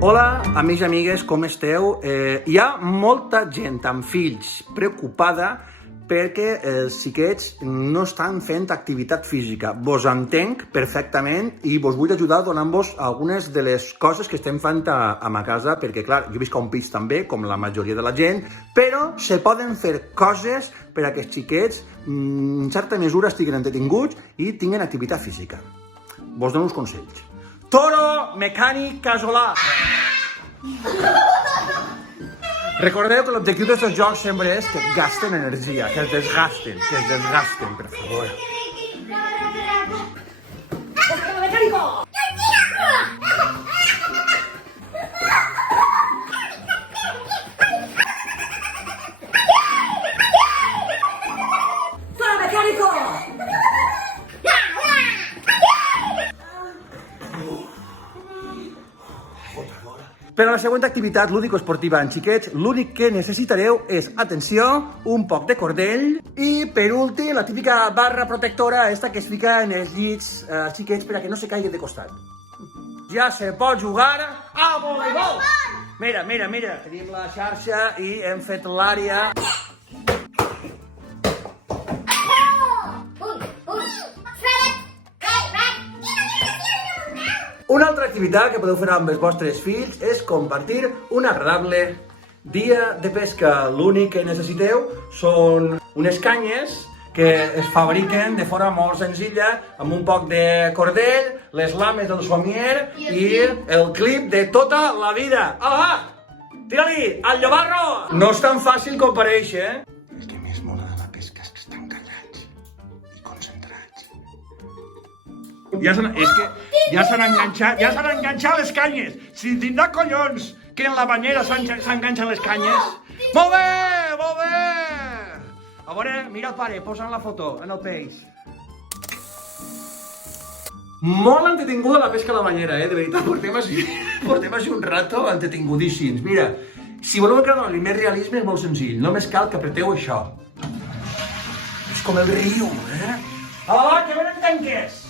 Hola, amics i amigues, com esteu? Hi ha molta gent amb fills preocupada perquè els xiquets no estan fent activitat física. Vos entenc perfectament i vos vull ajudar donant-vos algunes de les coses que estem fent a ma casa, perquè, clar, jo visc a un pis també, com la majoria de la gent, però se poden fer coses per a que els xiquets, en certa mesura, estiguin entretinguts i tinguin activitat física. Vos dono uns consells. Toro mecànic casolà. Recordeu que l'objectiu d'aquests jocs sempre és que gasten energia, que es desgasten, per favor. Per a la següent activitat lúdico-esportiva en xiquets, l'únic que necessitareu és, atenció, un poc de cordell i, per últim, la típica barra protectora esta que es fica en els llits xiquets per a que no se caigui de costat. Ja se pot jugar a voleibol! Mira, tenim la xarxa i hem fet l'àrea. Una altra activitat que podeu fer amb els vostres fills és compartir un agradable dia de pesca. L'únic que necessiteu són unes canyes que es fabriquen de forma molt senzilla, amb un poc de cordell, les lames del somier i el clip de tota la vida. Ala! Tira-li, al llobarro! No és tan fàcil com pareix, eh? El que més mola de la pesca és que estan callats i concentrats. Ja s'han enganxat les canyes. Si tindrà collons que en la banyera s'enganxen les canyes. Molt bé, molt bé. A veure, mira el pare, posa'm la foto en el peix. Molt entretinguda la pesca a la banyera, de veritat. Portem així un rato entretingudíssims. Mira, si voleu que doni més realisme és molt senzill. Només cal que apreteu això. És com el riu, eh? Ala, que venen tanques!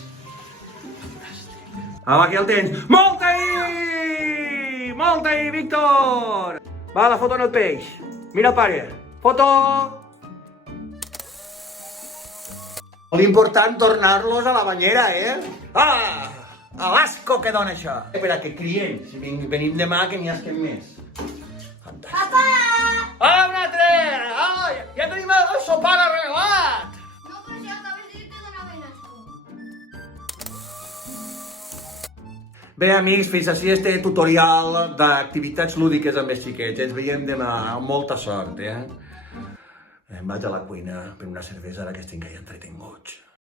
Aquí el tens. Molta i, Víctor! Va, la foto en el peix. Mira el pare. Foto! L'important tornar-los a la banyera, eh? Ah! A l'asco que dona això. Per a que crien. Si venim demà, que n'hi hasquen més. Fantàstic. Papa! Ah, un altre! Ah, ja tenim el sopar arreglat! No, però si acabes de dir que donaven asco. Bé, amics, fins així este tutorial d'activitats lúdiques amb els xiquets. Ens veiem demà. Molta sort, eh? Em vaig a la cuina per una cervesa ara que estic allà entretinguts.